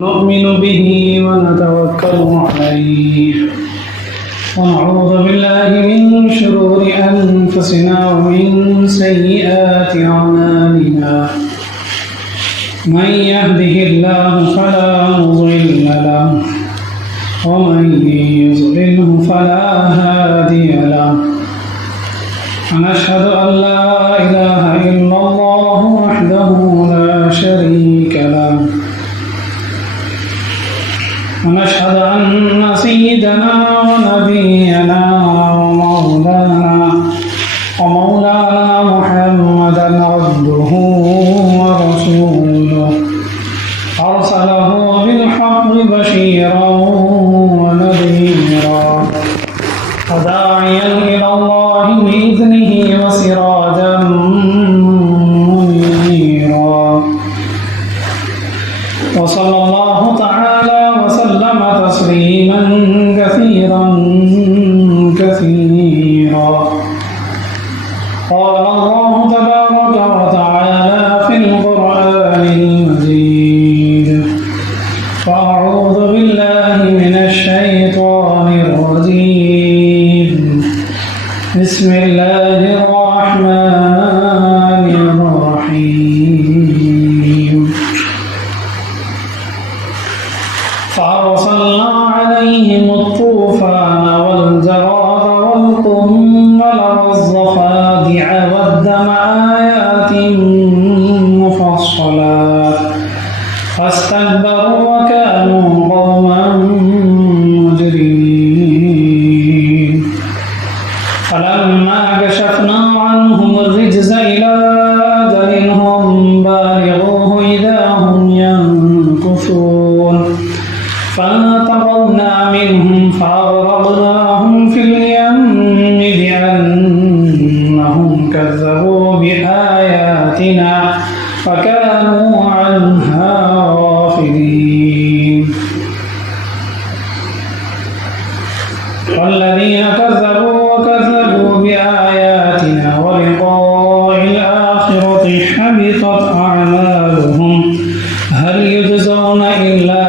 نؤمن به ونتوكل عليه ونعوذ بالله من شرور أنفسنا ومن سيئات أعمالنا من يهده الله فلا مضل له ومن يضلله فلا هادي له ونشهد أن لا إله إلا الله وحده لا شريك له ونشهد أن سيدنا ونبينا ومولانا محمدا عبده ورسوله أرسله بالحق بشيرا ونذيرا وداعيا إلى الله بإذنه وسراجا منيرا وصلى الله تعالى وسلم تسليما كثيرا قال الله تبارك وتعالى في القرآن المجيد فأعوذ بالله من الشيطان الرجيم بسم الله الرحمن الرحيم فأرسلنا عليهم الطوفان والجراد والقمل والضفادع والدم آيات مفصلات فاستكبروا وكانوا قوما مجرمين فلما كشفنا عنهم الرجز إلى أجل هم بالغوه إذا هم ينكثون فانتقمنا منهم فأغرقناهم في اليم بأنهم كذبوا بآياتنا فكانوا عنها غافلين والذين كذبوا بآياتنا ولقاء الآخرة حبطت أعمالهم هل يجزون إلا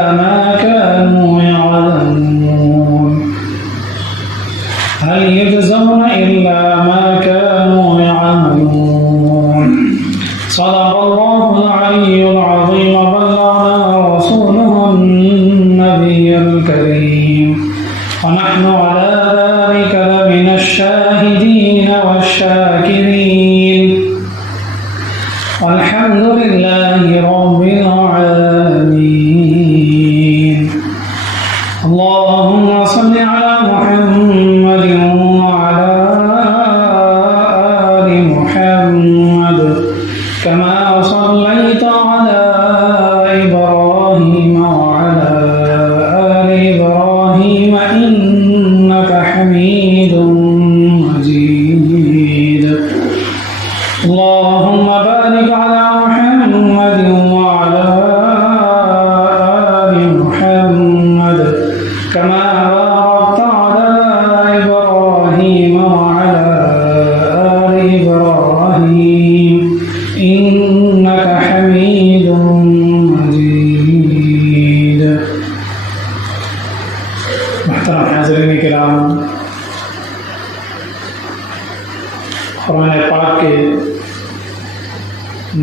ما كانوا يعلمون صدق الله العلي العظيم وبلغنا رسوله النبي الكريم ونحن على ذلك لمن الشاهدين والشاكرين والحمد لله رب العالمين اللهم صل على محمد وعلى آل محمد كما صليت على إبراهيم وعلى آل إبراهيم إنك حميد مجيد اللهم بارك على محمد وعلى آل محمد كما باركت على إبراهيم وعلى آل إبراهيم إنك حميد مجيد محترم حاضرین کرام، قرآن پاک کے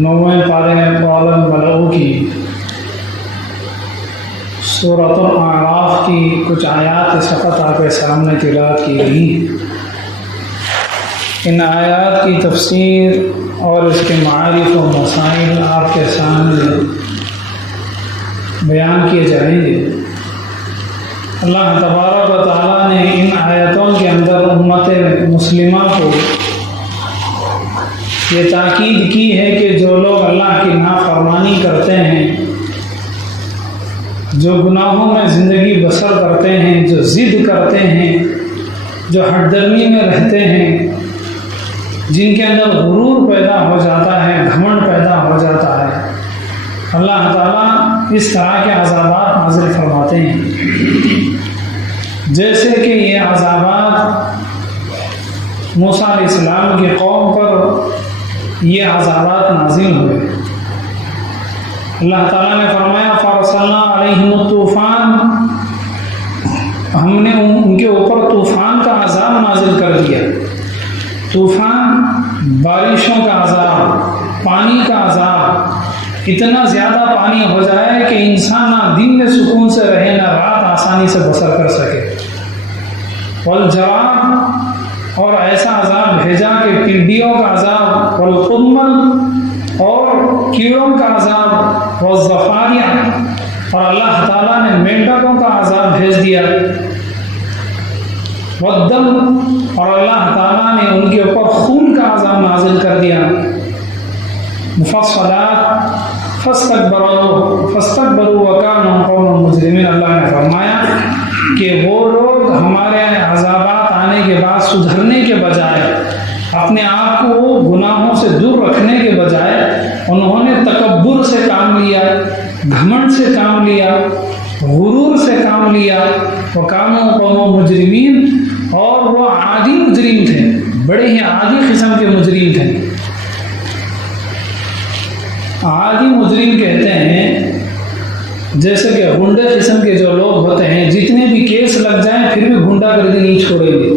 9ویں پارے والن ملعو کی سورۃ الاعراف کی کچھ آیات اس وقت آپ کے سامنے تلاوت کی گئی۔ ان آیات کی تفسیر اور اس کے معارف و مسائل آپ کے سامنے بیان کیے جائیں گے۔ اللہ تبارک و تعالیٰ نے ان آیتوں کے اندر امت مسلمہ کو یہ تاکید کی ہے کہ جو لوگ اللہ کی نافرمانی کرتے ہیں، جو گناہوں میں زندگی بسر کرتے ہیں، جو ضد کرتے ہیں، جو ہٹ درمی میں رہتے ہیں، جن کے اندر غرور پیدا ہو جاتا ہے، گھمنڈ پیدا ہو جاتا ہے، اللہ تعالیٰ اس طرح کے عذابات نازل فرماتے ہیں۔ جیسے کہ یہ عذابات موسیٰ علیہ السلام کی قوم پر یہ عذابات نازل ہوئے، اللہ تعالیٰ نے فرمایا فارسلنا علیہم الطوفان، ہم نے ان کے اوپر طوفان کا عذاب نازل کر دیا۔ طوفان بارشوں کا عذاب، پانی کا عذاب، اتنا زیادہ پانی ہو جائے کہ انسان نہ دن میں سکون سے رہے نہ رات آسانی سے بسر کر سکے۔ والجراد، اور ایسا عذاب بھیجا کہ ٹڈیوں کا عذاب، والقمل، اور کیڑوں کا عذاب، والضفادع، اور اللہ تعالیٰ نے مینڈکوں کا عذاب بھیج دیا، والدم، اور اللہ تعالیٰ نے ان کے اوپر خون کا عذاب نازل کر دیا۔ مفصلات فاستكبروا وكانوا قوما مجرمین، اللہ نے فرمایا کہ وہ لوگ ہمارے عذابات آنے کے بعد سدھرنے کے بجائے، اپنے آپ کو گناہوں سے دور رکھنے کے بجائے، انہوں نے تکبر سے کام لیا، گھمنڈ سے کام لیا، غرور سے کام لیا۔ وَكَانُوا قَوْمًا مُجْرِمِينَ، اور وہ عادی مجرم تھے، بڑے ہی عادی قسم کے مجرم تھے۔ عادی مجرم کہتے ہیں جیسے کہ غنڈے قسم کے جو لوگ ہوتے ہیں، جتنے بھی کیس لگ جائیں پھر بھی غنڈا گردی نہیں چھوڑیں گے۔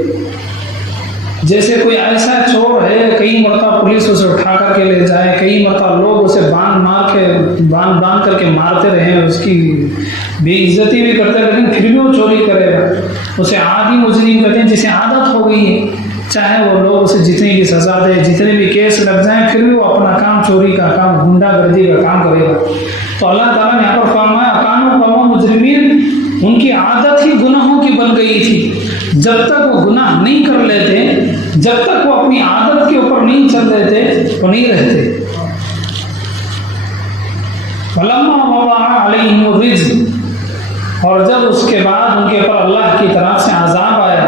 جیسے کوئی ایسا چور ہے، کئی مرتبہ پولیس اسے اٹھا کر کے لے جائے، کئی مرتبہ لوگ اسے باندھ کر کے مارتے رہے، اس کی بے عزتی بھی کرتے رہے، لیکن پھر بھی وہ چوری کرے گا۔ اسے عادی مجرم کہتے ہیں، جسے عادت ہو گئی ہے، چاہے وہ لوگ اسے جتنی بھی سزا دے، جتنے بھی کیس لگ جائیں، پھر بھی وہ اپنا کام، چوری کا کام، غنڈا گردی کا کام کرے گا۔ تو اللہ تعالیٰ نے یہاں پر فرمایا کانوا قوم مجرمین، ان کی عادت ہی گناہوں کی بن گئی تھی۔ جب تک وہ گناہ نہیں کر لیتے، جب تک وہ اپنی عادت کے اوپر نہیں چل لیتے، وہ نہیں رہتے۔ فَلَمَّا وَقَعَ عَلَيْهِمُ الرِّجْزُ، اور جب اس کے بعد ان کے اوپر اللہ کی طرف سے عذاب آیا،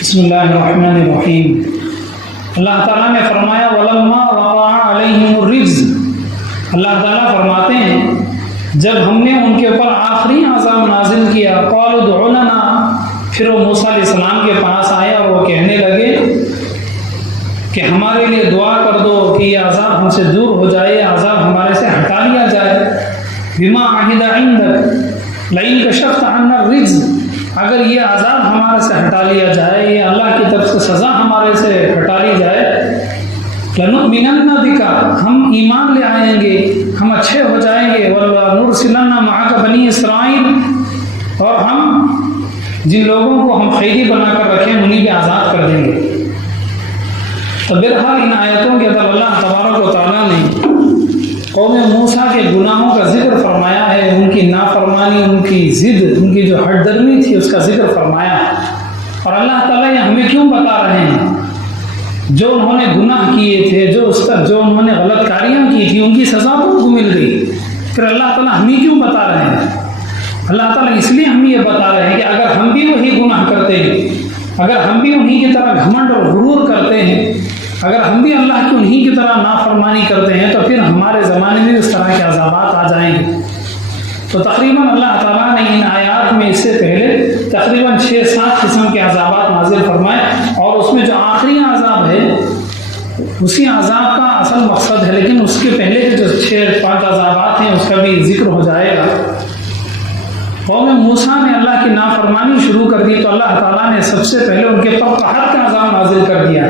بسم اللہ الرحمن الرحیم، اللہ تعالیٰ نے فرمایا وَلَمَّا وَقَعَ عَلَيْهِمُ الرِّجْزُ، اللہ تعالیٰ فرماتے ہیں جب ہم نے ان کے اوپر آخری عذاب نازل کیا، قَالُوا ادْعُ لَنَا، پھر وہ موسیٰ علیہ السلام کے پاس آئے اور وہ کہنے لگے کہ ہمارے لیے دعا کر دو کہ یہ عذاب ہم سے دور ہو جائے، یہ عذاب ہمارے سے ہٹا لیا جائے۔ بِمَا عَهِدَ عِندَكَ لَئِن كَشَفْتَ عَنَّا الرِّجْزَ، اگر یہ عذاب ہمارے سے ہٹا لیا جائے، یہ اللہ کی طرف سے سزا ہمارے سے ہٹا لی جائے، لَنُؤْمِنَنَّ بِكَ، ہم ایمان لے آئیں گے، ہم اچھے ہو جائیں گے، وَلَنُرْسِلَنَّ مَعَكَ بَنِي إِسرائیل، اور ہم جن لوگوں کو ہم قیدی بنا کر رکھیں انہیں بھی آزاد کر دیں گے۔ تو بہرحال ان آیتوں کے اندر اللہ تبارک و تعالیٰ نے قوم موسیٰ کے گناہوں کا ذکر فرمایا ہے، ان کی نافرمانی، ان کی ضد، ان کی جو ہٹ درمی تھی اس کا ذکر فرمایا۔ اور اللہ تعالیٰ یہ ہمیں کیوں بتا رہے ہیں؟ جو انہوں نے گناہ کیے تھے، جو انہوں نے غلط کاریاں کی تھی، ان کی سزا ان کو مل گئی، پھر اللہ تعالیٰ ہمیں کیوں بتا رہے ہیں؟ اللہ تعالیٰ اس لیے ہمیں یہ بتا رہے ہیں کہ اگر ہم بھی وہی گناہ کرتے ہیں، اگر ہم بھی انہی کی طرح گھمنڈ اور غرور کرتے ہیں، اگر ہم بھی اللہ کی انہی کی طرح نافرمانی کرتے ہیں، تو پھر ہمارے زمانے میں اس طرح کے عذابات آ جائیں گے۔ تو تقریباً اللہ تعالیٰ نے ان آیات میں اس سے پہلے تقریباً 6-7 قسم کے عذابات نازل فرمائے، اور اس میں جو آخری عذاب ہے اسی عذاب کا اصل مقصد ہے، لیکن اس کے پہلے کے جو 6-5 عذابات ہیں اس کا بھی ذکر ہو جائے گا۔ قوم موسیٰ نے اللہ کی نافرمانی شروع کر دی تو اللہ تعالیٰ نے سب سے پہلے ان کے اوپر قحط کا عذاب نازل کر دیا،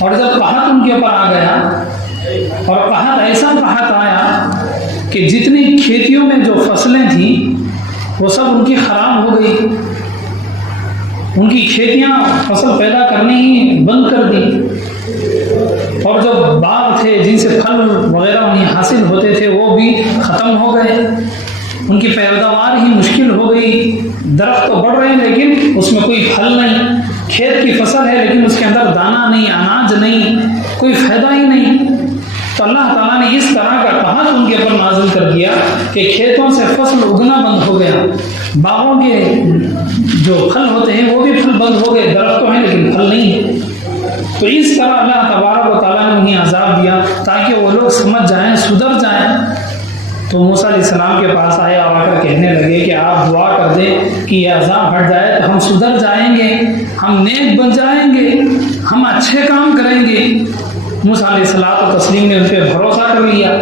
اور جب قحط ان کے اوپر آ گیا، اور قحط ایسا قحط آیا کہ جتنی کھیتیوں میں جو فصلیں تھیں وہ سب ان کی خراب ہو گئی، ان کی کھیتیاں فصل پیدا کرنے ہی بند کر دی، اور جو باغ تھے جن سے پھل وغیرہ انہیں حاصل ہوتے تھے وہ بھی ختم ہو گئے، ان کی پیداوار ہی مشکل ہو گئی۔ درخت تو بڑھ رہے ہیں لیکن اس میں کوئی پھل نہیں، کھیت کی فصل ہے لیکن اس کے اندر دانہ نہیں، اناج نہیں، کوئی فائدہ ہی نہیں۔ تو اللہ تعالیٰ نے اس طرح کا قحط ان کے اوپر نازل کر دیا کہ کھیتوں سے فصل اگنا بند ہو گیا، باغوں کے جو پھل ہوتے ہیں وہ بھی پھل بند ہو گئے، درخت تو ہیں لیکن پھل نہیں ہے۔ تو اس طرح اللہ تبارک و تعالیٰ نے انہیں عذاب دیا تاکہ وہ لوگ سمجھ جائیں، سدھر جائیں۔ تو موسیٰ علیہ السلام کے پاس آئے اور آ کر کہنے لگے کہ آپ دعا کر دیں کہ یہ عذاب ہٹ جائے تو ہم سدھر جائیں گے، ہم نیک بن جائیں گے، ہم اچھے کام کریں گے۔ موسیٰ علیہ الصلوۃ والتسلیم نے ان پہ بھروسہ کر لیا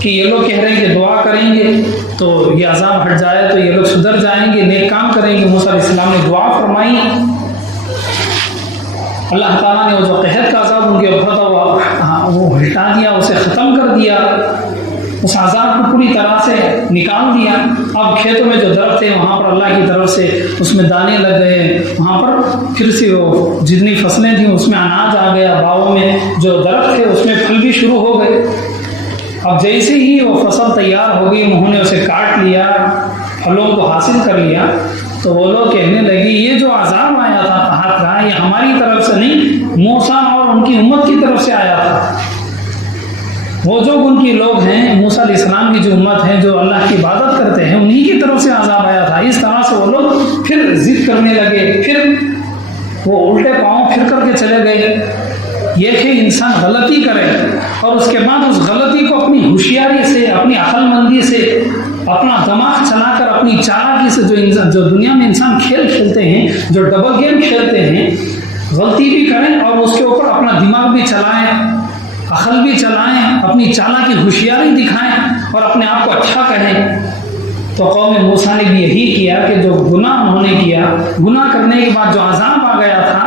کہ یہ لوگ کہہ رہے ہیں کہ دعا کریں گے تو یہ عذاب ہٹ جائے تو یہ لوگ سدھر جائیں گے، نیک کام کریں گے۔ موسیٰ علیہ السلام نے دعا فرمائی، اللہ تعالیٰ نے وہ جو قحط کا عذاب ان کے اوپر تھا وہ ہٹا دیا، اسے ختم کر دیا، اس عذاب کو پوری طرح سے نکال دیا۔ اب کھیتوں میں جو درخت تھے وہاں پر اللہ کی طرف سے اس میں دانے لگ گئے، وہاں پر پھر سے وہ جتنی فصلیں تھیں اس میں اناج آ گیا، باغوں میں جو درخت تھے اس میں پھل بھی شروع ہو گئے۔ اب جیسے ہی وہ فصل تیار ہو گئی انہوں نے اسے کاٹ لیا، پھلوں کو حاصل کر لیا، تو وہ لوگ کہنے لگے یہ جو عذاب آیا تھا قحط کا یہ ہماری طرف سے نہیں، موسیٰ اور ان کی امت کی طرف سے آیا تھا۔ وہ جو ان کے لوگ ہیں، موسیٰ علیہ السلام کی جو امت ہے جو اللہ کی عبادت کرتے ہیں، انہی کی طرف سے عذاب آیا تھا۔ اس طرح سے وہ لوگ پھر ضد کرنے لگے، پھر وہ الٹے پاؤں پھر کر کے چلے گئے۔ یہ کہ انسان غلطی کرے اور اس کے بعد اس غلطی کو اپنی ہوشیاری سے، اپنی عقل مندی سے، اپنا دماغ چلا کر، اپنی چالاکی سے جو دنیا میں انسان کھیل کھیلتے ہیں، جو ڈبل گیم کھیلتے ہیں، غلطی بھی کریں اور اس کے اوپر اپنا دماغ بھی چلائیں، عقل بھی چلائیں، اپنی چالاکی ہوشیاری دکھائیں اور اپنے آپ کو اچھا کہیں۔ تو قوم موسیٰ نے بھی یہی کیا کہ جو گناہ انہوں نے کیا، گناہ کرنے کے بعد جو عذاب آ گیا تھا،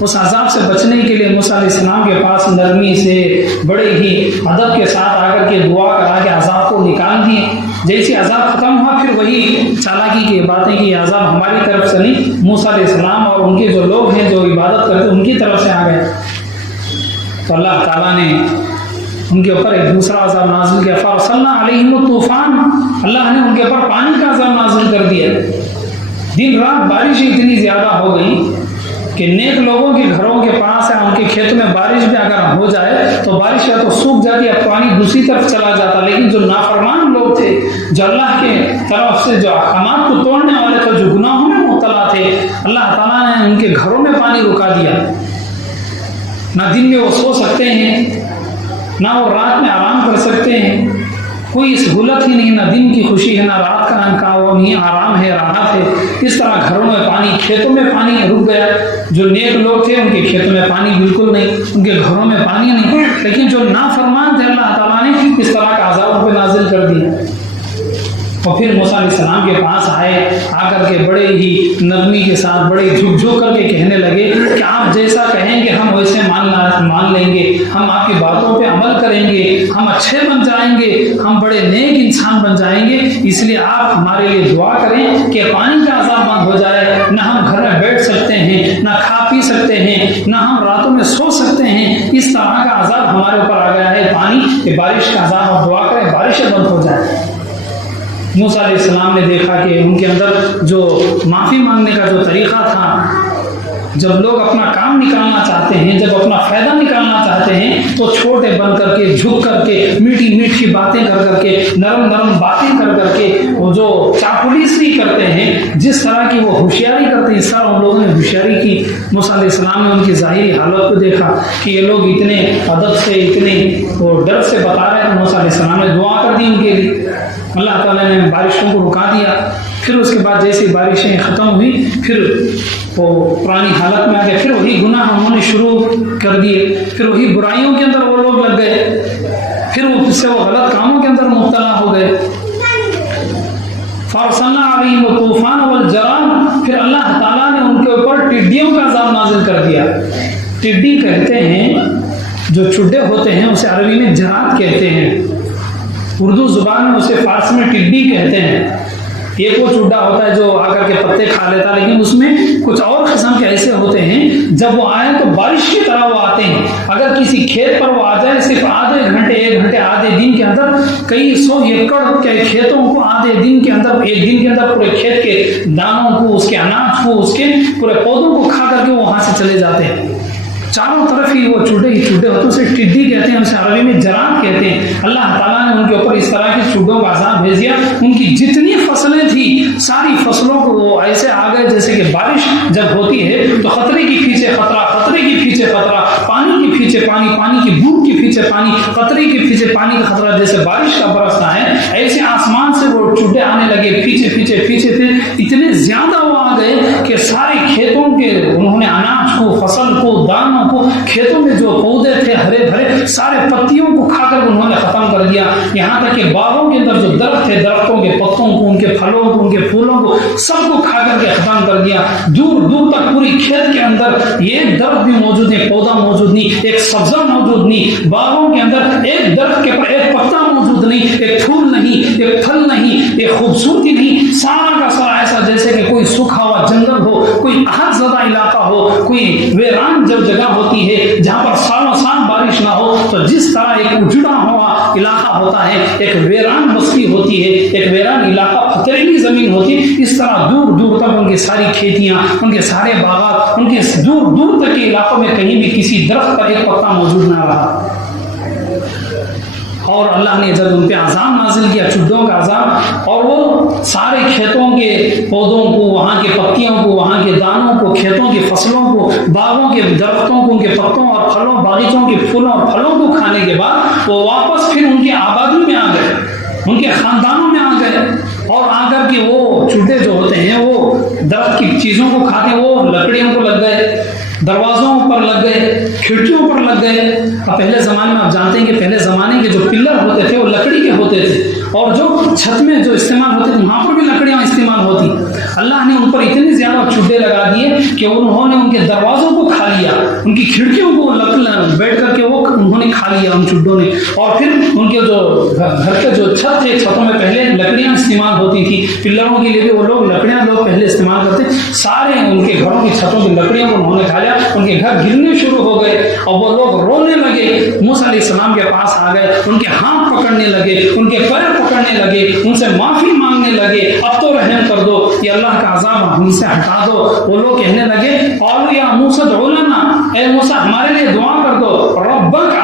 اس عذاب سے بچنے کے لیے موسیٰ علیہ السلام کے پاس نرمی سے، بڑے ہی ادب کے ساتھ آ کر کے دعا کرا کے عذاب کو نکال دیے۔ جیسے عذاب ختم ہوا پھر وہی چالاکی کی باتیں کہ یہ عذاب ہماری طرف سے نہیں، موسیٰ علیہ السلام اور ان کے جو لوگ ہیں جو عبادت کرتے ان کی طرف سے آ گئے۔ تو اللہ تعالیٰ نے ان کے اوپر ایک دوسرا عذاب نازل کیا، فَأَرْسَلْنَا عَلَيْهِمُ الطُّوفَانَ، اللہ نے ان کے اوپر پانی کا عذاب نازل کر دیا۔ دن رات بارش اتنی زیادہ ہو گئی کہ نیک لوگوں کے گھروں کے پاس یا ان کے کھیتوں میں بارش بھی اگر ہو جائے تو بارش یا تو سوکھ جاتی یا پانی دوسری طرف چلا جاتا، لیکن جو نافرمان لوگ تھے، جو اللہ کے طرف سے جو احکامات کو توڑنے والے تھے، جو گناہوں میں مبتلا تھے، اللہ تعالیٰ نے ان کے گھروں میں پانی رکا دیا۔ نہ دن میں وہ سو سکتے ہیں، نہ وہ رات میں آرام کر سکتے ہیں، کوئی سہولت ہی نہیں، نہ دن کی خوشی ہے نہ رات کا وہ نہیں، آرام ہے، راحت ہے۔ اس طرح گھروں میں پانی، کھیتوں میں پانی رک گیا۔ جو نیک لوگ تھے ان کے کھیتوں میں پانی بالکل نہیں، ان کے گھروں میں پانی نہیں، لیکن جو نافرمان تھے اللہ تعالیٰ نے اس طرح کا عذاب ان پہ نازل کر دیا۔ اور پھر موسیٰ علیہ السلام کے پاس آئے، آ کر کے بڑے ہی نرمی کے ساتھ، بڑے جھک جھک کر کے کہنے لگے کہ آپ جیسا کہیں گے ہم ویسے مان لیں گے، ہم آپ کی باتوں پہ عمل کریں گے، ہم اچھے بن جائیں گے، ہم بڑے نیک انسان بن جائیں گے، اس لیے آپ ہمارے لیے دعا کریں کہ پانی کا عذاب بند ہو جائے۔ نہ ہم گھر میں بیٹھ سکتے ہیں، نہ کھا پی سکتے ہیں، نہ ہم راتوں میں سو سکتے ہیں، اس طرح کا عذاب ہمارے اوپر آ گیا ہے پانی کہ بارش کا عذاب، اور دعا کریں بارشیں بند ہو جائے۔ موسیٰ علیہ السلام نے دیکھا کہ ان کے اندر جو معافی مانگنے کا جو طریقہ تھا، جب لوگ اپنا کام نکالنا چاہتے ہیں، جب اپنا فائدہ نکالنا چاہتے ہیں تو چھوٹے بن کر کے، جھک کر کے، میٹھی میٹھی باتیں کر کے، نرم نرم باتیں کر کے، وہ جو چاپلوسی کرتے ہیں، جس طرح کی وہ ہوشیاری کرتے ہیں، اس طرح ان لوگوں نے ہوشیاری کی۔ موسیٰ علیہ السلام نے ان کی ظاہری حالت کو دیکھا کہ یہ لوگ اتنے ادب سے، اتنے وہ ڈر سے بتا رہے ہیں، موسیٰ علیہ السلام نے دعا کر دی ان کے لیے۔ اللہ تعالیٰ نے بارشوں کو رکا دیا۔ پھر اس کے بعد جیسے بارشیں ختم ہوئی پھر وہ پرانی حالت میں آ گئے، پھر وہی گناہ انہوں نے شروع کر دیے، پھر وہی برائیوں کے اندر وہ لوگ لگ گئے، پھر وہ غلط کاموں کے اندر مبتلا ہو گئے۔ فَأَرْسَلْنَا عَلَيْهِمُ الطُّوفَانَ وَالْجَرَادَ، پھر اللہ تعالیٰ نے ان کے اوپر ٹڈیوں کا عذاب نازل کر دیا۔ ٹڈی کہتے ہیں جو چڈے ہوتے ہیں، اسے عربی میں جراد کہتے ہیں، اردو زبان میں اسے فارسی میں ٹڈی کہتے ہیں۔ ایک وہ چڈا ہوتا ہے جو آ کر کے پتے کھا لیتا، لیکن اس میں کچھ اور قسم کے ایسے ہوتے ہیں جب وہ آئے تو بارش کی طرح وہ آتے ہیں۔ اگر کسی کھیت پر وہ آ جائے صرف آدھے گھنٹے، ایک گھنٹے، آدھے دن کے اندر کئی 100 ایکڑ کے کھیتوں کو آدھے دن کے اندر، ایک دن کے اندر پورے کھیت کے دانوں کو، اس کے اناج کو، اس کے پورے پودوں کو کھا کر کے وہاں سے چلے جاتے ہیں۔ چاروں طرف ہی وہ چوٹے ہوتے ہیں، اسے ٹڈی کہتے ہیں، اسے عربی میں جراد کہتے ہیں۔ اللہ تعالیٰ نے ان کے اوپر اس طرح کی چڈوں کا عذاب بھیج دیا. ان کی جتنی فصلیں تھیں ساری فصلوں کو وہ ایسے آ گئے جیسے کہ بارش جب ہوتی ہے تو خطرے کے پیچھے خطرہ، خطرے کے پیچھے خطرہ، پانی کے پیچھے پانی، پانی کی بوند کے پیچھے پانی، خطرے کے پیچھے پانی کا خطرہ، جیسے بارش کا برستا ہے ایسے آسمان سے وہ چڈے آنے لگے پیچھے پیچھے پیچھے سے. اتنے زیادہ وہ آ گئے کہ سارے کھیتوں کے انہوں نے اناج کو، فصل کو، دانوں کو، کھیتوں میں جو پودے تھے ہرے بھرے سارے پتیوں کو کھا کر انہوں نے ختم کر دیا. یہاں تک کہ باغوں کے اندر جو درخت تھے درختوں کے پتوں کو، ان کے پھلوں کو، ان کے پھولوں کو سب کو کھا کر کے ختم کر دیا. دور دور تک پوری کھیت کے اندر ایک درخت بھی موجود نہیں، پودا موجود نہیں، ایک سبزہ موجود نہیں. باغوں کے اندر ایک درخت کے پر ایک پتا موجود نہیں، ایک پھول نہیں، ایک پھل نہیں، ایک خوبصورتی نہیں. سارا کا سارا ایسا جیسے کہ کوئی سوکھا ہوا جنگل ہو، کوئی احد زدہ علاقہ ہو، کوئی ویران جب جگہ ہوتی ہے جہاں پر سالوں سال بارش نہ ہو تو جس طرح ایک اجڑا ہوا علاقہ ہوتا ہے، ایک ویران بستی ہوتی ہے، ایک ویران علاقہ پتھریلی زمین ہوتی ہے، اس طرح دور دور تک ان کی ساری کھیتیاں، ان کے سارے باغات، ان کے دور دور تک کے علاقوں میں کہیں بھی کسی درخت پر ایک پتا موجود نہ رہا. اور اللہ نے جب ان پہ عذاب نازل کیا، چڈوں کا عذاب، اور وہ سارے کھیتوں کے پودوں کو، وہاں کے پتیوں کو، وہاں کے دانوں کو، کھیتوں کی فصلوں کو، باغوں کے درختوں کو، ان کے پتوں اور پھلوں، باغیچوں کے پھولوں اور پھلوں کو کھانے کے بعد وہ واپس پھر ان کی آبادی میں آ گئے، ان کے خاندانوں میں آ گئے. اور آ کر کے وہ چڈے جو ہوتے ہیں وہ درخت کی چیزوں کو کھاتے ہیں، وہ لکڑیوں کو لگ گئے، دروازوں پر لگ گئے، کھڑکیوں پر لگ گئے. اب پہلے زمانے میں آپ جانتے ہیں کہ پہلے زمانے کے جو پلر ہوتے تھے وہ لکڑی کے ہوتے تھے، اور جو چھت میں جو استعمال ہوتے تھے وہاں پر بھی لکڑیاں استعمال ہوتی. اللہ نے ان پر اتنے زیادہ چڈے لگا دیے کہ انہوں نے ان کے دروازوں کو کھا لیا، ان کی کھڑکیوں کو بیٹھ کر کے وہ انہوں نے کھا لیا ان چڈوں نے. اور پھر ان کے جو گھر کے جو چھت تھے، چھتوں میں پہلے لکڑیاں استعمال ہوتی تھی، پلروں کے لیے بھی وہ لوگ لکڑیاں پہلے استعمال کرتے، سارے ان کے گھروں کی چھتوں کی لکڑیوں کو انہوں نے کھا لیا. ان کے گھر گرنے شروع ہو گئے اور وہ لوگ رونے لگے، موسیٰ علیہ السلام کے پاس آ گئے، ان کے ہاتھ پکڑنے لگے، ان کے پیر پکڑنے لگے، ان سے معافی مانگنے لگے، اب تو رحم کر دو، یہ اللہ کا عذاب ہم سے ہٹا دو. وہ لوگ کہنے لگے قالوا یا موسیٰ ادع لنا، اے موسیٰ ہمارے لیے دعا کر دو، ربک.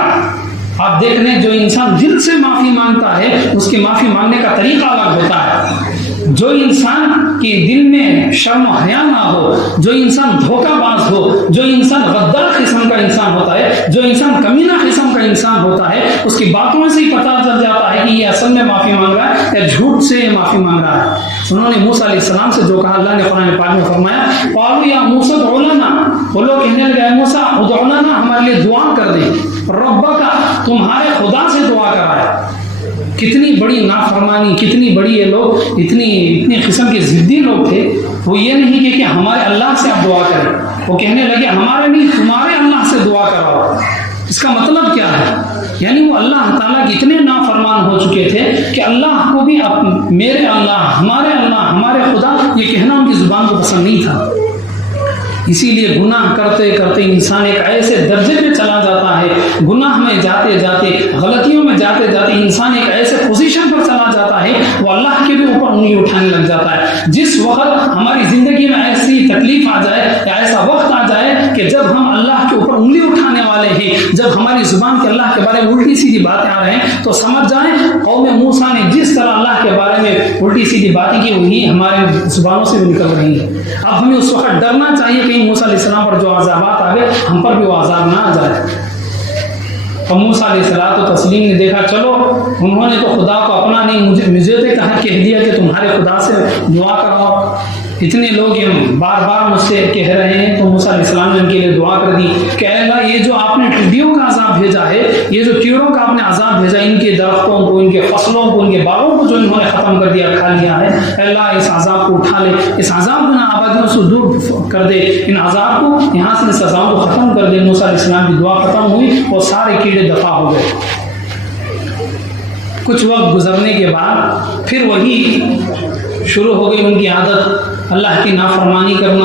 آپ دیکھ لیں جو انسان دل سے معافی مانگتا ہے اس کی معافی مانگنے کا طریقہ الگ ہوتا ہے. جو انسان کے دل میں شرم و حیا نہ ہو، جو انسان دھوکہ باز ہو، جو انسان غدار قسم کا انسان ہوتا ہے، جو انسان کمینہ قسم کا انسان ہوتا ہے، اس کی باتوں سے ہی پتہ چل جاتا ہے کہ یہ اصل میں معافی مانگ رہا ہے یا جھوٹ سے معافی مانگ رہا ہے. انہوں نے موسیٰ علیہ السلام سے جو کہا اللہ نے قرآن پاک میں فرمایا قالوا یا موسیٰ ادع لنا، وہ لوگ کہنے لگے اے موسیٰ ادع لنا، ہمارے لیے دعا کر دیں، ربک، تمہارے خدا سے دعا کرائے. کتنی بڑی نافرمانی، کتنی بڑی یہ لوگ اتنی قسم کے ضدی لوگ تھے. وہ یہ نہیں کہ ہمارے اللہ سے آپ دعا کریں، وہ کہنے لگے ہمارے نہیں تمہارے اللہ سے دعا کراؤ. اس کا مطلب کیا ہے؟ یعنی وہ اللہ تعالیٰ کے اتنے نافرمان ہو چکے تھے کہ اللہ کو بھی میرے اللہ، ہمارے خدا یہ کہنا ان کی زبان کو پسند نہیں تھا. اسی لیے گناہ کرتے کرتے انسان ایک ایسے درجے پہ چلا جاتا ہے، گناہ میں جاتے جاتے، غلطیوں میں جاتے جاتے انسان ایک ایسے پوزیشن پر چلا جاتا ہے وہ اللہ کے بھی اوپر انگلی اٹھانے لگ جاتا ہے. جس وقت ہماری زندگی میں ایسی تکلیف آ جائے یا ایسا وقت آ جائے کہ جب ہم اللہ کے اوپر انگلی اٹھانے والے ہیں، جب ہماری زبان کے اللہ کے بارے میں الٹی سیدھی باتیں آ رہے ہیں، تو سمجھ جائیں قوم موسیٰ نے جس طرح اللہ کے بارے میں الٹی سیدھی باتیں کی وہی ہمارے زبانوں سے بھی نکل رہی ہیں. اب ہمیں اس وقت ڈرنا چاہیے کہ موسیٰ علیہ السلام پر جو عذابات آ گئے ہم پر بھی وہ عذاب نہ آ جائے. اور موسیٰ علیہ الصلوۃ والتسلیم نے دیکھا چلو انہوں نے تو خدا کو اپنا نہیں، مجھے تو کہہ دیا کہ تمہارے خدا سے دعا کرو. اتنے لوگ یہ بار بار مجھ سے کہہ رہے ہیں تو موسیٰ علیہ السلام نے ان کے لیے دعا کر دی کہ اے اللہ یہ جو آپ نے ٹڈیوں کا عذاب بھیجا ہے، یہ جو کیڑوں کا آپ نے عذاب بھیجا، ان کے درختوں کو، ان کے فصلوں کو، ان کے باغوں کو جو انہوں نے ختم کر دیا، کھا لیا ہے، اے اللہ اس عذاب کو اٹھا لے، اس عذاب کو نہ آبادیوں سے دور کر دے، ان عذاب کو یہاں سے اس عذاب کو ختم کر دے. موسیٰ علیہ السلام کی دعا ختم ہوئی اور سارے کیڑے دفع ہو گئے. کچھ وقت گزرنے کے بعد پھر وہی شروع ہو گئی ان کی عادت، اللہ کی نافرمانی کرنا،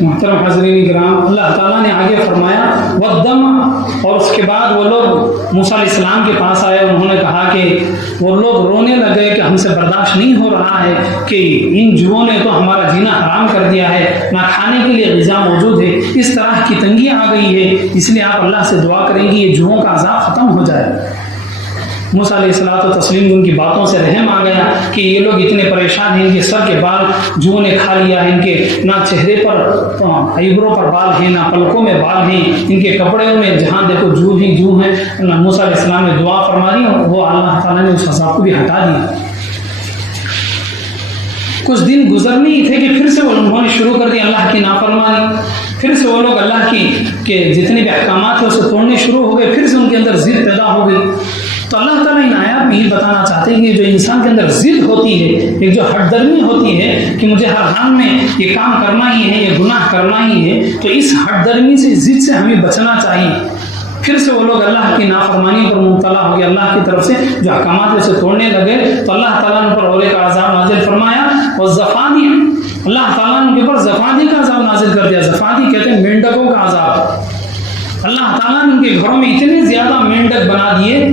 محترم حضرین کرام، اللہ تعالیٰ نے آگے فرمایا والدم، اور اس کے بعد وہ لوگ موسیٰ علیہ السلام کے پاس آئے، انہوں نے کہا کہ وہ لوگ رونے لگے کہ ہم سے برداشت نہیں ہو رہا ہے کہ ان جوؤں نے تو ہمارا جینا حرام کر دیا ہے، نہ کھانے کے لیے غذا موجود ہے، اس طرح کی تنگی آ گئی ہے، اس لیے آپ اللہ سے دعا کریں گے یہ جوؤں کا عذاب ختم ہو جائے۔ موسیٰ علیہ الصلوۃ والتسلیم ان کی باتوں سے رحم آ گیا کہ یہ لوگ اتنے پریشان ہیں، ان کے سر کے بال جوؤں نے کھا لیا ہے، ان کے نہ چہرے پر ایبروں پر بال ہیں، نہ پلکوں میں بال ہیں، ان کے کپڑے میں جہاں دیکھو جو ہی جو ہیں۔ موسیٰ علیہ السلام نے دعا فرما دی اور وہ اللہ تعالیٰ نے اس عذاب کو بھی ہٹا دیا۔ کچھ دن گزرنے ہی تھے کہ پھر سے انہوں نے شروع کر دی اللہ کی نافرمانی، پھر سے وہ لوگ اللہ کی کے جتنے بھی احکامات ہیں اسے توڑنے شروع ہو گئے، پھر سے ان کے اندر ضد پیدا ہو گئی۔ تو اللہ تعالیٰ ان آیات میں یہ بتانا چاہتے ہیں کہ جو انسان کے اندر ضد ہوتی ہے، ایک جو ہٹ درمی ہوتی ہے کہ مجھے ہر حال میں یہ کام کرنا ہی ہے، یہ گناہ کرنا ہی ہے، تو اس ہٹ درمی سے، ضد سے ہمیں بچنا چاہیے۔ پھر سے وہ لوگ اللہ کی نافرمانی پر مبتلا ہو گئے، اللہ کی طرف سے جو احکامات اسے توڑنے لگے، تو اللہ تعالیٰ نے ان پر اور ایک عذاب نازل فرمایا، اور زفانی، اللہ تعالیٰ نے ان کے اوپر زفانی کا عذاب نازل کر دیا۔ زفانی کہتے ہیں مینڈکوں کا عذاب۔ اللہ تعالیٰ نے ان کے گھروں میں اتنے زیادہ مینڈک بنا دیے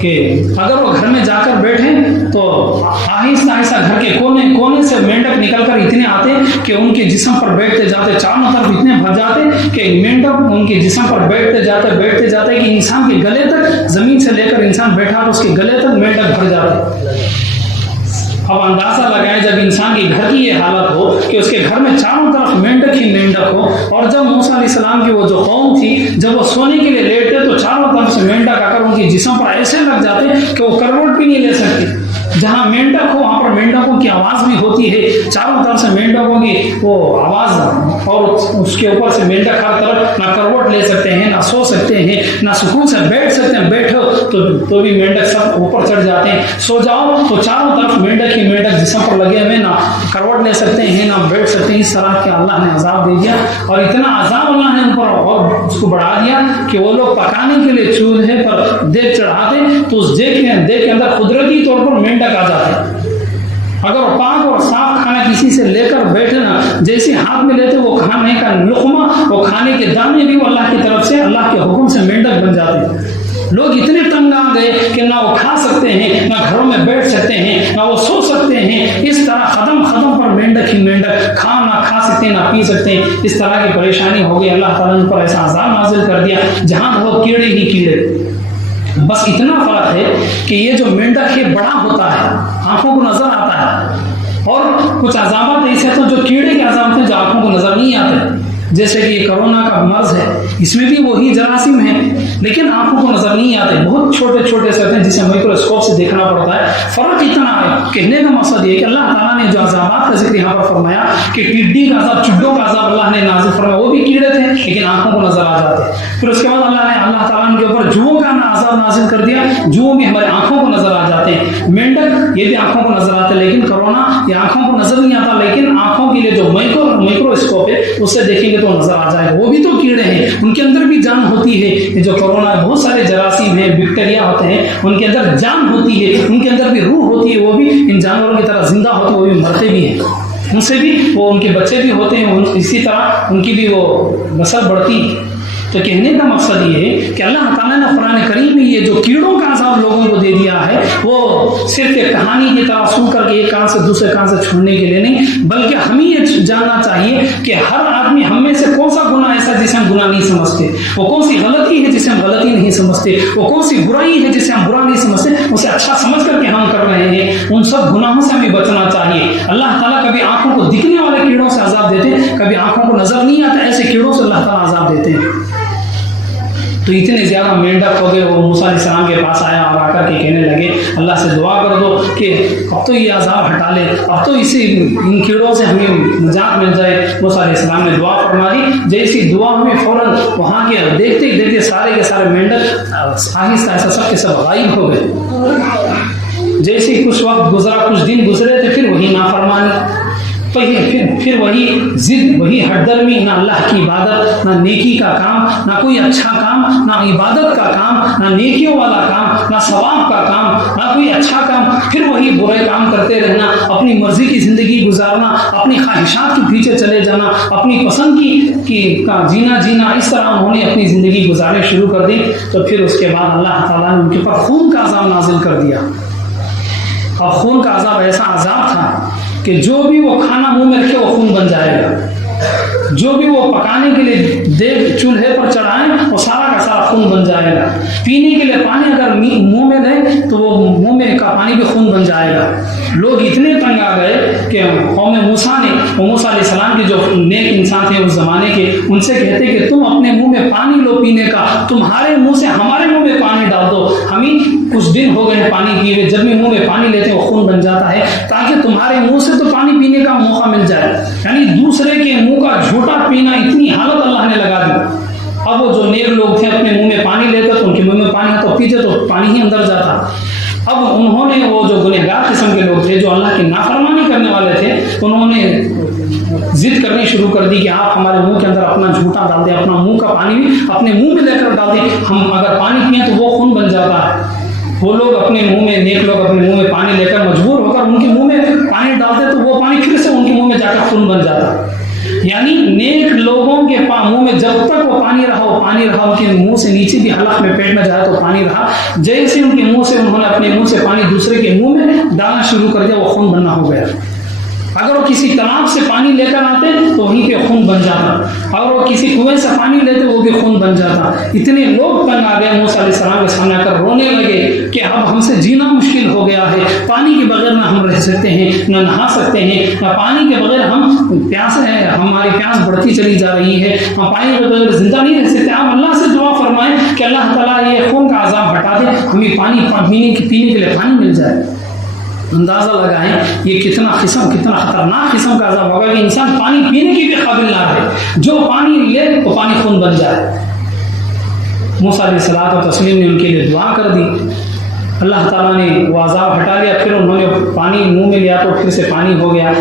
کہ اگر وہ گھر میں جا کر بیٹھیں تو آہستہ آہستہ گھر کے کونے کونے سے مینڈک نکل کر اتنے آتے کہ ان کے جسم پر بیٹھتے جاتے، چاروں طرف اتنے بھر جاتے کہ مینڈک ان کے جسم پر بیٹھتے جاتے کہ انسان کے گلے تک، زمین سے لے کر انسان بیٹھا تو اس کے گلے تک مینڈک بھر جاتے۔ اب اندازہ لگائیں جب انسان کے گھر کی یہ حالت ہو کہ اس کے گھر میں چاروں طرف مینڈک ہی مینڈک ہو، اور جب موسیٰ علیہ السلام کی وہ جو قوم تھی جب وہ سونے کے لیے لیٹتے تو چاروں طرف سے مینڈک آ کر ان کے جسم پر ایسے لگ جاتے کہ وہ کروٹ بھی نہیں لے سکتے۔ جہاں مینڈک ہو وہاں پر مینڈکوں کی آواز بھی ہوتی ہے، چاروں طرف سے مینڈکوں کی وہ آواز، اور اس کے اوپر سے مینڈک ہر طرف نہ کروٹ لے سکتے ہیں، نہ سو سکتے ہیں، نہ سکون سے بیٹھ سکتے ہیں، بیٹھو تو بھی مینڈک سب اوپر چڑھ جاتے ہیں، سو جاؤ تو چاروں طرف مینڈک ہی مینڈک جسم پر لگے ہوئے، نہ کروٹ لے سکتے ہیں نہ بیٹھ سکتے ہیں۔ اس طرح کے اللہ نے عذاب دے دیا، اور اتنا عذاب اللہ نے ان پر اور اس کو بڑھا دیا کہ وہ لوگ پکانے کے لیے چولہے پر دیگ چڑھاتے تو اس دیگ کے اندر قدرتی طور پر مینڈک آ جاتے۔ اگر وہ پاک اور صاف کھانا کسی سے لے کر بیٹھے نا، جیسے ہاتھ میں لیتے وہ کھانے کا لقمہ، وہ کھانے کے دانے بھی وہ اللہ کی طرف سے، اللہ کے حکم سے مینڈک بن جاتے۔ لوگ اتنے تنگ آ گئے کہ نہ وہ کھا سکتے ہیں، نہ گھروں میں بیٹھ سکتے ہیں، نہ وہ سو سکتے ہیں۔ اس طرح قدم پر مینڈک ہی مینڈک، نہ کھا سکتے نہ پی سکتے ہیں۔ اس طرح کی پریشانی ہو گئی، اللہ تعالیٰ نے پر ایسا عذاب نازل کر دیا جہاں وہ کیڑے ہی کیڑے۔ بس اتنا فرق ہے کہ یہ جو مینڈک ہے بڑا ہوتا ہے، آنکھوں کو نظر آتا ہے، اور کچھ عذابات ایسے تو جو کیڑے کے عذاب ہیں جو آنکھوں کو نظر نہیں آتے، جیسے کہ یہ کرونا کا مرض ہے، اس میں بھی وہی جراثیم ہیں لیکن آنکھوں کو نظر نہیں آتے، بہت چھوٹے چھوٹے سے ہیں جسے مائکروسکوپ سے دیکھنا پڑتا ہے۔ فرق اتنا ہے، کہنے کا مقصد یہ کہ اللہ تعالیٰ نے جو عذابات کا ذکر یہاں پر فرمایا کہ ٹڈی کا عذاب، چڈوں کا عذاب اللہ نے نازل فرمایا، وہ بھی کیڑے تھے لیکن آنکھوں کو نظر آ جاتے۔ پھر اس کے بعد اللہ تعالیٰ نے کے اوپر جوؤں کا عذاب نازل کر دیا، جوؤں بھی ہمارے آنکھوں کو نظر آ جاتے ہیں، مینڈک یہ بھی آنکھوں کو نظر آتے، لیکن کرونا یہ آنکھوں کو نظر نہیں آتا، لیکن آنکھوں کے لیے جو مائکروسکوپ ہے اس سے دیکھیں گے تو نظر آ جائے گا۔ وہ بھی تو کیڑے ہیں، ان کے اندر بھی جان ہوتی ہے۔ جو کرونا بہت سارے جراثیم ہیں، بیکٹیریا ہوتے ہیں، ان کے اندر جان ہوتی ہے، ان کے اندر بھی روح ہوتی ہے، وہ بھی ان جانوروں کی طرح زندہ ہوتے ہیں، وہ بھی مرتے بھی ہیں، ان سے بھی وہ ان کے بچے بھی ہوتے ہیں، اسی طرح ان کی بھی وہ نسل بڑھتی ہے۔ تو کہنے کا مقصد یہ ہے کہ اللہ تعالیٰ نے قرآن کریم میں یہ جو کیڑوں کا عذاب لوگوں کو دے دیا ہے وہ صرف ایک کہانی کی طرح سن کر کے ایک کان سے دوسرے کان سے چھوڑنے کے لیے نہیں، بلکہ ہمیں یہ جاننا چاہیے کہ ہر آدمی ہم میں سے کون سا گناہ ایسا جسے ہم گناہ نہیں سمجھتے، وہ کون سی غلطی ہے جسے ہم غلطی نہیں سمجھتے، وہ کون سی برائی ہے جسے ہم برا نہیں سمجھتے، اسے اچھا سمجھ کر کے ہم کر رہے ہیں، ان سب گناہوں سے ہمیں بچنا چاہیے۔ اللہ تعالیٰ کبھی آنکھوں کو دکھنے والے کیڑوں سے عذاب دیتے، کبھی آنکھوں کو نظر نہیں آتا ایسے کیڑوں سے اللہ تعالیٰ عذاب دیتے ہیں۔ تو اتنے زیادہ مینڈک ہو گئے، وہ موسیٰ علیہ السلام کے پاس آیا اور آ کر کے کہنے لگے اللہ سے دعا کر دو کہ اب تو یہ عذاب ہٹا لے، اب تو ان کیڑوں سے ہمیں نجات مل جائے۔ موسیٰ علیہ السلام نے دعا فرما دی، جیسی دعا ہمیں فوراً وہاں کے دیکھتے ہی دیکھتے سارے کے سارے مینڈک آہستہ آہستہ سب کے سب غائب ہو گئے۔ جیسے کچھ وقت گزرا، کچھ دن گزرے تھے، پھر وہی نافرمانی۔ پھر وہی ضد، وہی ہٹ درمی، نہ اللہ کی عبادت، نہ نیکی کا کام، نہ کوئی اچھا کام، نہ عبادت کا کام، نہ نیکیوں والا کام، نہ ثواب کا کام، نہ کوئی اچھا کام، پھر وہی برے کام کرتے رہنا، اپنی مرضی کی زندگی گزارنا، اپنی خواہشات کے پیچھے چلے جانا، اپنی پسند کی جینا، اس طرح انہوں نے اپنی زندگی گزارنے شروع کر دی۔ تو پھر اس کے بعد اللہ تعالیٰ نے ان کے اوپر خون کا عذاب نازل کر دیا۔ اور خون کا عذاب ایسا عذاب تھا کہ جو بھی وہ کھانا منہ میں رکھے وہ خون بن جائے گا، جو بھی وہ پکانے کے لیے دیگ چولہے پر چڑھائیں وہ سارا کا سارا خون بن جائے گا، پینے کے لیے پانی اگر منہ میں لیں تو وہ منہ میں کا پانی بھی خون بن جائے گا۔ لوگ اتنے تنگ آ گئے کہ قوم موسیٰ نے، موسیٰ علیہ السلام کے جو نیک انسان تھے اس زمانے کے، ان سے کہتے کہ تم اپنے منہ میں پانی لو پینے کا، تمہارے منہ سے ہمارے منہ میں پانی ڈال دو، ہمیں کچھ دن ہو گئے ہیں پانی پیے ہوئے، جب بھی منہ میں پانی لیتے ہیں وہ خون بن جاتا ہے، تاکہ تمہارے منہ سے تو پانی پینے کا موقع مل جائے۔ یعنی دوسرے کے منہ کا جھوٹا پینا، اتنی حالت اللہ نے لگا دی۔ اب وہ جو نیک لوگ تھے اپنے منہ میں پانی لیتے تو ان کے منہ میں پانی تو پیتے تو پانی ہی اندر جاتا۔ اب انہوں نے، وہ جو گنہگار قسم کے لوگ تھے جو اللہ کی نافرمانی کرنے والے تھے، انہوں نے ضد کرنی شروع کر دی کہ آپ ہمارے منہ کے اندر اپنا جھوٹا ڈال دیں، اپنا منہ کا پانی بھی اپنے منہ میں لے کر ڈال دیں، ہم اگر پانی پئیں تو وہ خون بن جاتا ہے۔ وہ لوگ اپنے منہ میں، نیک لوگ اپنے منہ میں پانی لے کر مجبور ہو کر ان کے منہ میں پانی ڈالتے تو وہ پانی پھر سے ان کے منہ میں جا کر خون بن جاتا۔ یعنی نیک لوگوں کے منہ میں جب تک وہ پانی رہا، وہ پانی رہا، ان کے منہ سے نیچے بھی حلق میں پیٹ میں جائے تو پانی رہا، جیسے ان کے منہ سے انہوں نے اپنے منہ سے پانی دوسرے کے منہ میں ڈالنا شروع کر دیا، وہ خون بننا ہو گیا۔ اگر وہ کسی تالاب سے پانی لے کر آتے تو وہیں پہ خون بن جاتا، اگر وہ کسی کنویں سے پانی لیتے وہ بھی خون بن جاتا۔ اتنے لوگ تنگ آ گئے، موسیٰ علیہ السلام کے سامنے آ کر رونے لگے کہ اب ہم سے جینا مشکل ہو گیا ہے، پانی کے بغیر نہ ہم رہ سکتے ہیں، نہ نہا سکتے ہیں، نہ پانی کے بغیر ہم پیاسے ہیں، ہماری پیاس بڑھتی چلی جا رہی ہے، ہم پانی کے بغیر زندہ نہیں رہ سکتے۔ آپ اللہ سے دعا فرمائیں کہ اللہ تعالیٰ یہ خون کا عذاب ہٹا دے، ہمیں پانی پینے کے لیے پانی مل جائے۔ اندازہ لگائیں یہ کتنا خطرناک قسم کا عذاب ہوگا کہ انسان پانی پینے کی بھی قابل نہ رہے، جو پانی لے وہ پانی خون بن جائے۔ موسیٰ علیہ الصلوۃ والتسلیم نے ان کے لیے دعا کر دی، اللہ تعالیٰ نے وہ عذاب ہٹا لیا، پھر انہوں نے پانی منہ میں لیا تو پھر سے پانی ہو گیا،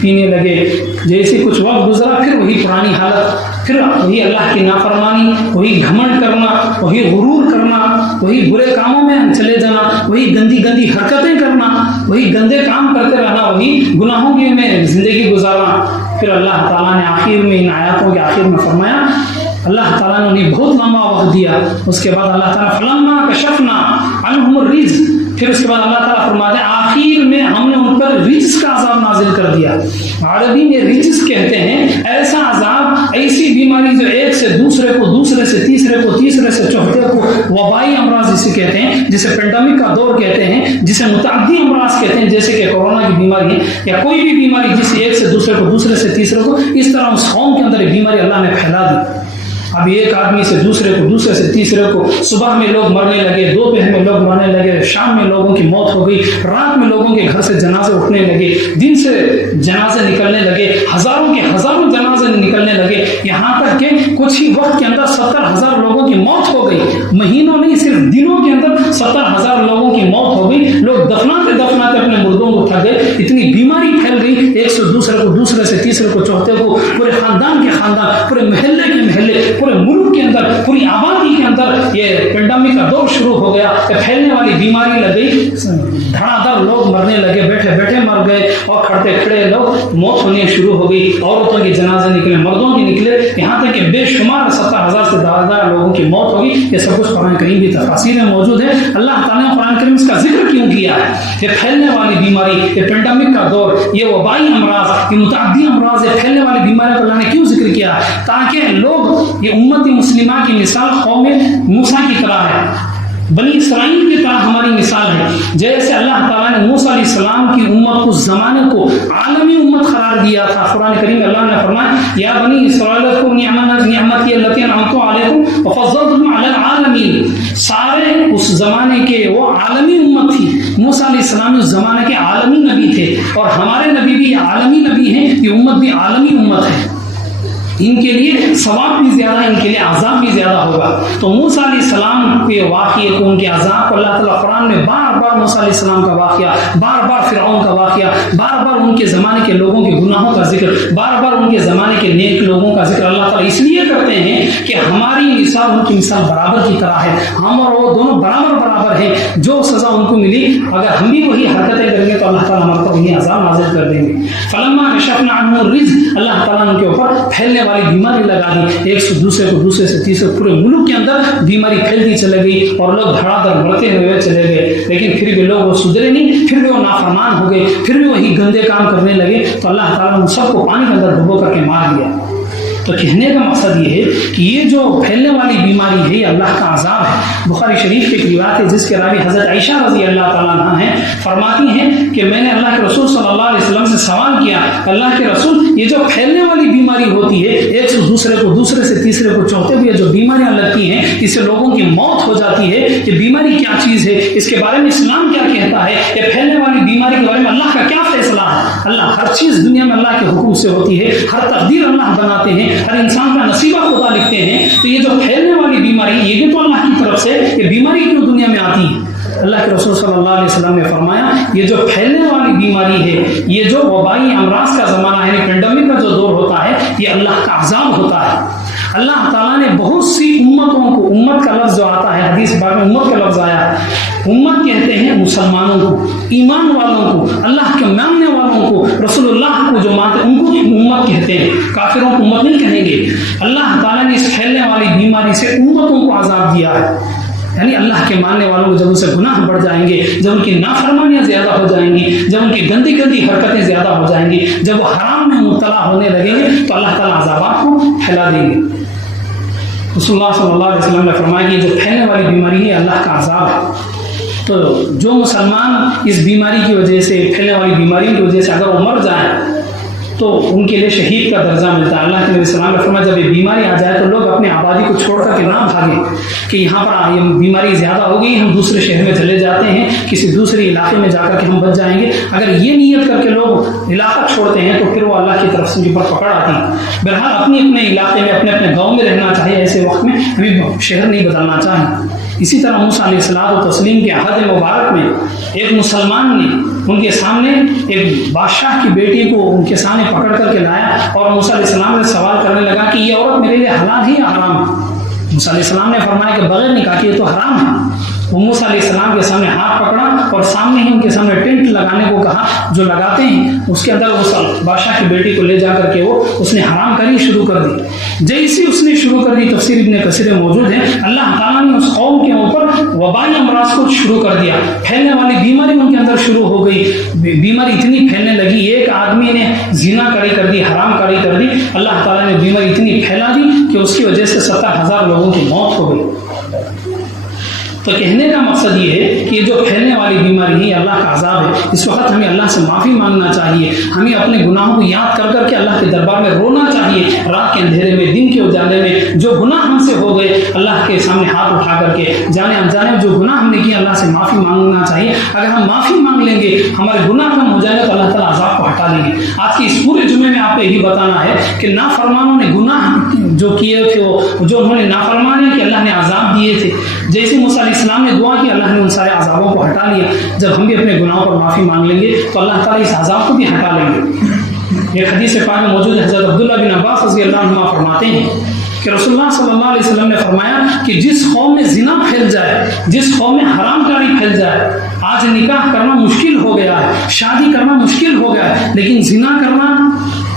پینے لگے۔ جیسے کچھ وقت گزرا پھر وہی پرانی حالت، پھر وہی اللہ کی نافرمانی، وہی گھمنڈ کرنا، وہی غرور کرنا، وہی برے کاموں میں چلے جانا، وہی گندی حرکتیں کرنا، وہی گندے کام کرتے رہنا، وہی گناہوں کی میں زندگی گزارنا۔ پھر اللہ تعالیٰ نے آخر میں، ان آیاتوں کے آخر میں فرمایا، اللہ تعالیٰ نے انہیں بہت لمبا وقت دیا، اس کے بعد اللہ تعالیٰ فلما کشفنا عنہم الرجز، پھر اس کے بعد اللہ تعالیٰ فرماتے ہیں آخر میں ہم نے ان پر رجز کا عذاب نازل کر دیا۔ عربی میں رجز کہتے ہیں ایسا عذاب، ایسی بیماری جو ایک سے دوسرے کو، دوسرے سے تیسرے کو، تیسرے سے چوتھے کو، وبائی امراض جسے کہتے ہیں، جسے پینڈیمک کا دور کہتے ہیں، جسے متعدی امراض کہتے ہیں، جیسے کہ کورونا کی بیماری ہے یا کوئی بھی بیماری جسے ایک سے دوسرے کو، دوسرے سے تیسرے کو، اس طرح اس قوم کے اندر بیماری اللہ نے پھیلا دی۔ اب ایک آدمی سے دوسرے کو، دوسرے سے تیسرے کو، صبح میں لوگ مرنے لگے، دوپہر میں لوگ مرنے لگے، شام میں لوگوں کی موت ہو گئی، رات میں لوگوں کے گھر سے جنازے اٹھنے لگے، دن سے جنازے نکلنے لگے، ہزاروں کے ہزاروں جنازے نکلنے لگے، یہاں تک کہ کچھ ہی وقت کے اندر 70,000 لوگوں کی موت ہو گئی، مہینوں نہیں صرف دنوں کے اندر 70,000 لوگوں کی موت ہو گئی۔ لوگ دفناتے دفناتے اپنے مردوں کو تھک گئے، اتنی بیماری پھیل گئی، ایک سے دوسرے کو، دوسرے سے تیسرے کو، چوتھے کو، پورے خاندان کے خاندان، پورے محلے کے محلے، پورے ملک کے اندر، پوری آبادی کے اندر یہ پینڈیمک کا دور شروع ہو گیا، پھیلنے والی بیماری لگ گئی، دھڑا دھڑ لوگ مرنے لگے، بیٹھے بیٹھے مر گئے، اور کھڑے کھڑے لوگ موت ہونے شروع ہو گئی، عورتوں کے جنازے نکلے، مردوں کے نکلے، یہاں تک کہ بے شمار 70,000 سے زیادہ لوگوں کی موت ہوگی۔ یہ سب کچھ قرآن کریم کی تفاسیر میں موجود ہے۔ اللہ تعالیٰ نے قرآن کریم اس کا ذکر کیوں کیا ہے؟ یہ پھیلنے والی بیماری، یہ پینڈیمک کا دور، یہ وبائی امراض، یہ متعدی امراض، یہ پھیلنے والی بیماری کو اللہ نے کیوں ذکر کیا؟ تاکہ لوگ، یہ امت مسلمہ کی مثال قوم موسیٰ کی طرح ہے، بنی اسرائیل کی طرح ہماری مثال ہے۔ جیسے اللہ تعالیٰ نے موسیٰ علیہ السلام کی امت کو، زمانے کو عالمی امت قرار دیا تھا۔ قرآن کریم میں اللہ نے فرمایا یا بنی اسرائیل اذکروا نعمتی التي انعمت علیکم وفضلتکم علی العالمین۔ سارے اس زمانے کے وہ عالمی امت تھی، موسیٰ علیہ السلام اس زمانے کے عالمی نبی تھے، اور ہمارے نبی بھی عالمی نبی ہیں، یہ امت بھی عالمی امت ہے۔ ان کے لیے ثواب بھی زیادہ ہے، ان کے لیے عذاب بھی زیادہ ہوگا۔ تو موسیٰ علیہ السلام کے واقعے کو، ان کے عذاب کو اللہ تعالیٰ قرآن میں بار بار موسیٰ علیہ السلام کا واقعہ، بار بار فرعون کا واقعہ، بار بار ان کے زمانے کے لوگوں کے گناہوں کا ذکر، بار بار ان کے زمانے کے نیک لوگوں کا ذکر اللہ تعالیٰ اس لیے کرتے ہیں کہ ہماری مثال ان کی مثال برابر کی طرح ہے، ہم اور وہ دونوں برابر ہیں۔ جو سزا ان کو ملی، اگر ہم بھی وہی حرکتیں کریں گے تو اللہ تعالیٰ ہمارے پر وہی عذاب نازل کر دیں گے۔ فلما کشفنا عنہم الرجز، اللہ تعالیٰ نے ان کے اوپر پھیلنے والی بیماری لگا دی، ایک سے دوسرے کو، دوسرے سے تیسرے، پورے ملک کے اندر بیماری پھیلتی چلے گئی اور لوگ دھڑا دھڑ مرتے ہوئے چلے گئے، لیکن پھر بھی لوگ وہ سدھرے نہیں، پھر بھی وہ نافرمان ہو گئے، پھر بھی وہی گندے کام کرنے لگے، تو اللہ تعالیٰ نے سب کو پانی کے اندر ڈبو کر کے مار دیا۔ تو کہنے کا مقصد یہ ہے کہ یہ جو پھیلنے والی بیماری ہے یہ اللہ کا عذاب ہے۔ بخاری شریف کی ایک روایت ہے جس کے راوی حضرت عائشہ رضی اللہ تعالیٰ عنہا ہیں، فرماتی ہیں کہ میں نے اللہ کے رسول صلی اللہ علیہ وسلم سے سوال کیا، اللہ کے رسول یہ جو پھیلنے والی بیماری ہوتی ہے، ایک سے دوسرے کو، دوسرے سے تیسرے کو چوتھے بھی جو بیماریاں لگتی ہیں، اس سے لوگوں کی موت ہو جاتی ہے، یہ بیماری کیا چیز ہے، اس کے بارے میں اسلام کیا کہتا ہے، یہ پھیلنے والی بیماری کے بارے میں اللہ کا کیا فیصلہ ہے؟ اللہ ہر چیز دنیا میں اللہ کے حکم سے ہوتی ہے، ہر تقدیر اللہ بناتے ہیں، ہر انسان کا نصیبہ خدا لکھتے ہیں، تو یہ جو پھیلنے والی بیماری یہ بھی تو اللہ کی طرف سے، یہ بیماری کیوں دنیا میں آتی ہے؟ اللہ کے رسول صلی اللہ علیہ وسلم نے فرمایا یہ جو پھیلنے والی بیماری ہے، یہ جو وبائی امراض کا زمانہ ہے، پینڈیمک کا جو دور ہوتا ہے، یہ اللہ کا عذاب ہوتا ہے۔ اللہ تعالیٰ نے بہت سی امتوں کو، امت کا لفظ جو آتا ہے حدیث بار میں امت کا لفظ آیا ہے، امت کہتے ہیں مسلمانوں کو، ایمان والوں کو، اللہ کے ماننے والوں کو، رسول اللہ کو جو مانتے ان کو امت کہتے ہیں، کافروں کو امت نہیں کہیں گے۔ اللہ تعالیٰ نے اس پھیلنے والی بیماری سے امتوں کو عذاب دیا ہے، یعنی اللہ کے ماننے والوں کو جب ان سے گناہ بڑھ جائیں گے، جب ان کی نافرمانیاں زیادہ ہو جائیں گی، جب ان کی گندی گندی حرکتیں زیادہ ہو جائیں گی، جب وہ حرام میں مبتلا ہونے لگیں گے تو اللہ تعالیٰ عذابات کو پھیلا دیں گے۔ رسول اللہ صلی اللہ علیہ وسلم نے فرمایا کہ جو پھیلنے والی بیماری ہے اللہ کا عذاب ہے۔ تو جو مسلمان اس بیماری کی وجہ سے، پھیلنے والی بیماری کی وجہ سے اگر وہ مر جائیں تو ان کے لیے شہید کا درجہ ملتا ہے۔ اللہ کے نبی صلی اللہ علیہ وسلم نے فرمایا جب یہ بیماری آ جائے تو لوگ اپنی آبادی کو چھوڑ کر کے نہ بھاگیں کہ یہاں پر یہ بیماری زیادہ ہو گئی، ہم دوسرے شہر میں چلے جاتے ہیں، کسی دوسرے علاقے میں جا کر کے ہم بچ جائیں گے۔ اگر یہ نیت کر کے لوگ علاقہ چھوڑتے ہیں تو پھر وہ اللہ کی طرف سے ان پر پکڑ آتی ہے۔ بہرحال اپنے اپنے علاقے میں، اپنے اپنے گاؤں میں رہنا چاہیے، ایسے وقت میں ہمیں شہر نہیں بدلنا چاہیے۔ اسی طرح موسیٰ علیہ الصلوۃ والتسلیم کے عہد مبارک میں ایک مسلمان نے ان کے سامنے ایک بادشاہ کی بیٹی کو ان کے سامنے پکڑ کر کے لایا اور موسیٰ علیہ السلام سے سوال کرنے لگا کہ یہ عورت میرے لیے حلال ہے یا حرام ہے؟ موسیٰ علیہ السلام نے فرمایا کہ بغیر نکاح کے تو حرام ہے۔ وہ موسیٰ علیہ السلام کے سامنے ہاتھ پکڑا اور سامنے ہی ان کے سامنے ٹینٹ لگانے کو کہا جو لگاتے ہیں، اس کے اندر وہ بادشاہ کی بیٹی کو لے جا کر کے وہ اس نے حرام کرنی شروع کر دی۔ جیسی اس نے شروع کر دی، تفسیر ابن کثیر میں موجود ہے، اللہ تعالیٰ نے اس قوم کے اوپر وبائی امراض کو شروع کر دیا، پھیلنے والی بیماری ان کے اندر شروع ہو گئی، بیماری اتنی پھیلنے لگی، ایک آدمی نے زنا کاری کر دی، حرام کاری کر دی، اللہ تعالیٰ نے بیماری اتنی پھیلا دی کہ اس کی وجہ سے 70,000 لوگوں کی موت ہو گئی۔ تو کہنے کا مقصد یہ ہے کہ یہ جو پھیلنے والی بیماری ہے اللہ کا عذاب ہے۔ اس وقت ہمیں اللہ سے معافی مانگنا چاہیے، ہمیں اپنے گناہوں کو یاد کر کر کے اللہ کے دربار میں رونا چاہیے، رات کے اندھیرے میں، دن کے اجالے میں جو گناہ ہم سے ہو گئے اللہ کے سامنے ہاتھ اٹھا کر کے جانے انجانے میں جو گناہ ہم نے کیے اللہ سے معافی مانگنا چاہیے۔ اگر ہم معافی مانگ لیں گے، ہمارے گناہ کم ہو جائیں گے تو اللہ تعالیٰ عذاب کو ہٹا لیں گے۔ آج کے اس پورے جمعے میں آپ کو یہی بتانا ہے کہ نافرمانوں نے گناہ جو کیے تھے، جو انہوں نے نافرمانی کہ اللہ نے عذاب دیے تھے، جیسے موسیٰ علیہ السلام نے دعا کی اللہ نے ان سارے عذابوں کو ہٹا لیا۔ جب ہم بھی اپنے گناہوں پر معافی مانگ لیں گے تو اللہ تعالیٰ اس عذاب کو بھی ہٹا لیں گے۔ یہ حدیث پاک میں موجود ہے، حضرت عبداللہ بن عباس رضی اللہ عنہ فرماتے ہیں کہ رسول اللہ صلی اللہ علیہ وسلم نے فرمایا کہ جس قوم میں زنا پھیل جائے، جس قوم میں حرام کاری پھیل جائے، آج نکاح کرنا مشکل ہو گیا ہے، شادی کرنا مشکل ہو گیا ہے، لیکن زنا کرنا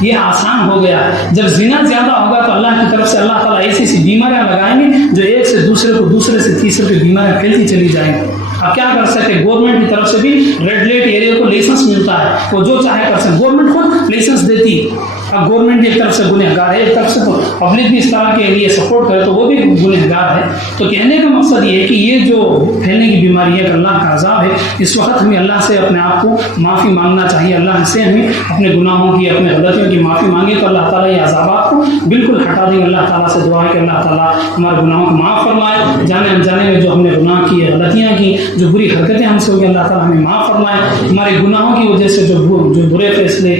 یہ آسان ہو گیا ہے۔ جب زنا زیادہ ہوگا تو اللہ کی طرف سے اللہ تعالیٰ ایسی ایسی بیماریاں لگائیں گے جو ایک سے دوسرے کو، دوسرے سے تیسرے پہ بیماریاں پھیلتی چلی جائیں گی۔ اب کیا کر سکتے؟ گورنمنٹ کی طرف سے بھی ریڈ لائٹ ایریا کو لائسنس ملتا ہے، وہ جو چاہے کر سکتے، گورنمنٹ خود لائسنس دیتی ہے۔ اب گورنمنٹ ایک طرف سے گنہگار ہے، ایک طرف سے تو پبلک بھی اس طرح کے لیے سپورٹ کرے تو وہ بھی گنہگار ہے۔ تو کہنے کا مقصد یہ ہے کہ یہ جو پھیلنے کی بیماری ہے اللہ کا عذاب ہے۔ اس وقت ہمیں اللہ سے اپنے آپ کو معافی مانگنا چاہیے، اللہ سے ہمیں اپنے گناہوں کی، اپنے غلطیوں کی معافی مانگے تو اللہ تعالیٰ یہ عذابات کو بالکل ہٹا دیں گے۔ اللہ تعالیٰ سے دعا ہے کہ اللہ تعالیٰ ہمارے گناہوں کو معاف فرمائے، جانے انجانے میں جو ہم نے گناہ کیے، غلطیاں کی، جو بری حرکتیں ہم سے ہوئی، اللہ تعالیٰ ہمیں معاف فرمائے۔ ہمارے گناہوں کی وجہ سے جو برے فیصلے،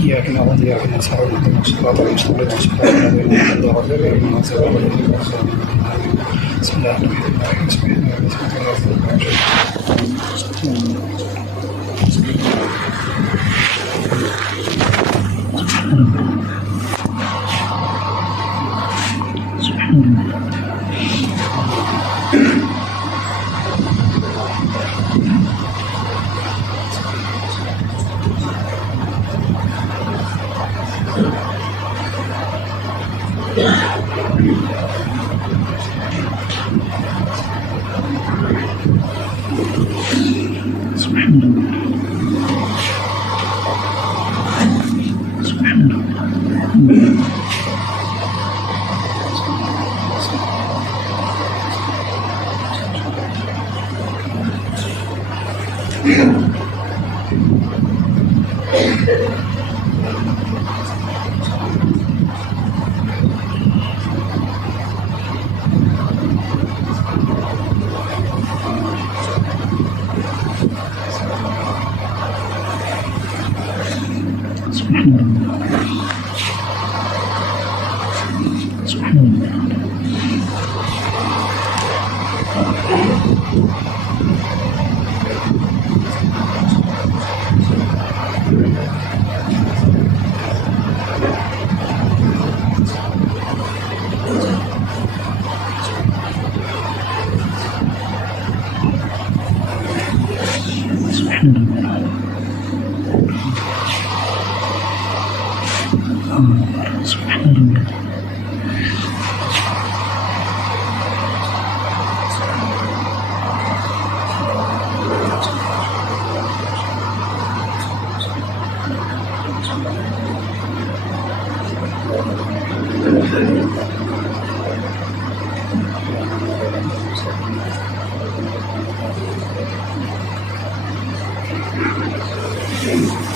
إياك نعبد وإياك نستعين اهدنا الصراط المستقيم صراط الذين أنعمت عليهم غير المغضوب عليهم ولا الضالين. بسم الله الرحمن الرحيم. بسم الله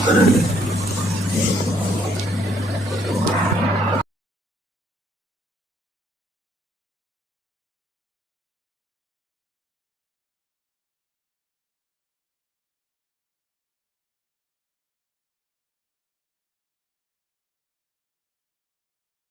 Amen.